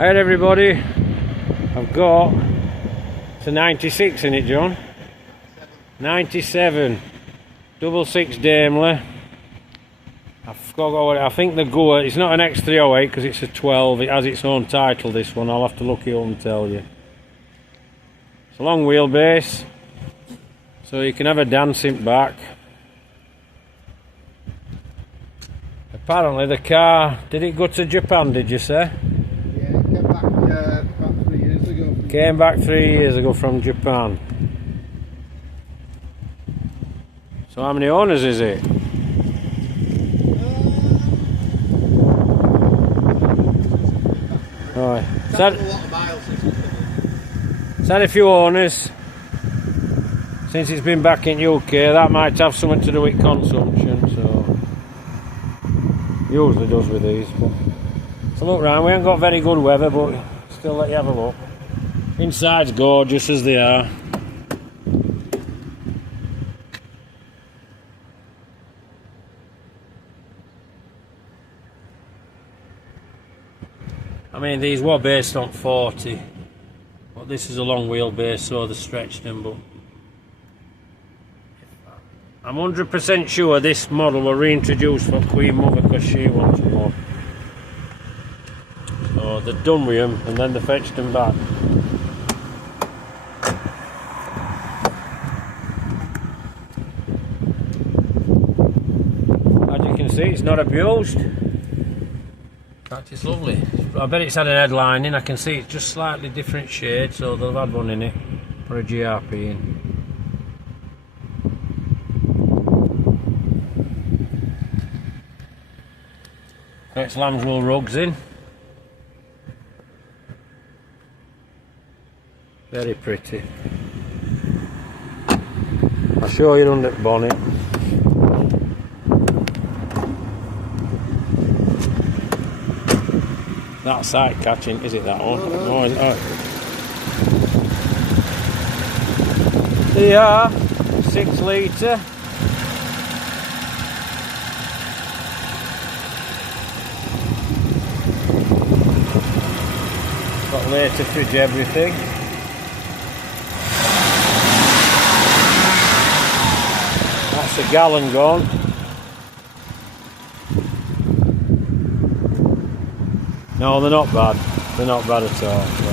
Alright everybody, I've got to 96 in it, John. 97 6 Daimler. I forgot what I think the Goa, it's not an X308 because it's a 12, it has its own title, this one. I'll have to look it up and tell you. It's a long wheelbase, so you can have a dancing back. Apparently the car, did it go to Japan, did you say? Yeah, it came back about 3 years ago. Came back 3 years ago from Japan. So how many owners is it? Right. It's had a few owners since it's been back in UK. That might have something to do with consumption, so usually does with these. But so look round, we haven't got very good weather, but still let you have a look. Inside's gorgeous as they are. I mean, these were based on 40, but this is a long wheelbase, so they stretched them. But I'm 100% sure this model will reintroduce for Queen Mother because she wants more. So they're done with them and then they fetched them back. As you can see, it's not abused. In fact, it's lovely. I bet it's had an headlining. I can see it's just slightly different shade, so they'll have had one in it for a GRP in. Got its lamb's wool rugs in. Very pretty. I'll show you under the bonnet. That side catching, is it that one? No. They are 6 litre. Got later fridge everything. That's a gallon gone. No, they're not bad. They're not bad at all. So.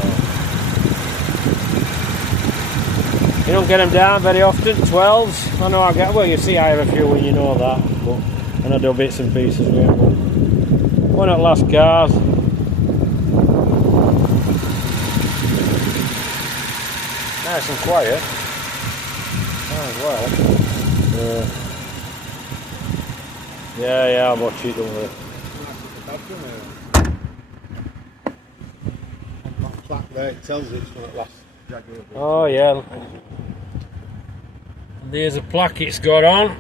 You don't get them down very often, 12s. I know I get, well, you see I have a few when you know that, but, and I do bits and pieces with them. Why not last cars? Nice and quiet. Oh, well. Yeah, I'll watch it, don't worry. Plaque there, it tells it's from the last Jaguar. Oh yeah. And there's a plaque it's got on.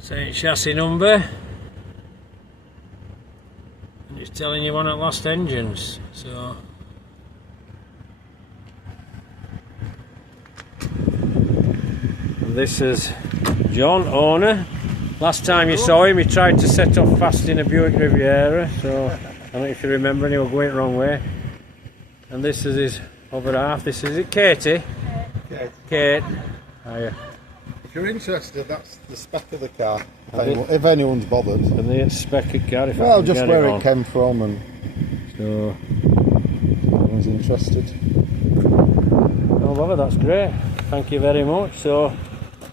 Saying chassis number. And it's telling you one at last engines. So and this is John, owner. Last time you saw him, he tried to set off fast in a Buick Riviera, so I don't know if you remember, and he was going the wrong way. And this is his other half. This is it, Katie? Kate. Hiya. If you're interested, that's the spec of the car, if anyone's bothered. And the spec of car, if I well, can just get where it came from, and so if anyone's interested. No bother, that's great. Thank you very much. So,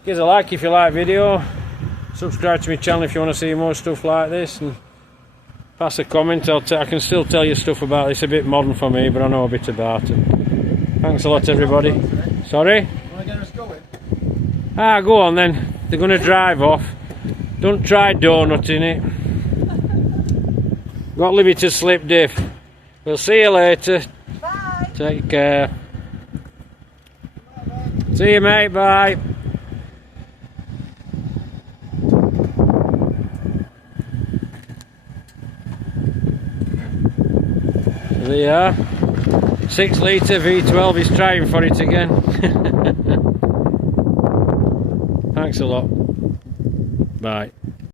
give us a like if you like video. Subscribe to my channel if you want to see more stuff like this, and pass a comment. I can still tell you stuff about this. A bit modern for me, but I know a bit about it. Thanks a lot, everybody. Sorry? Want to get us going? Ah, go on then. They're going to drive off. Don't try donutting it. Got limited slip diff. We'll see you later. Bye. Take care. See you, mate. Bye. There you are. 6 litre V12, he's trying for it again. Thanks a lot. Bye.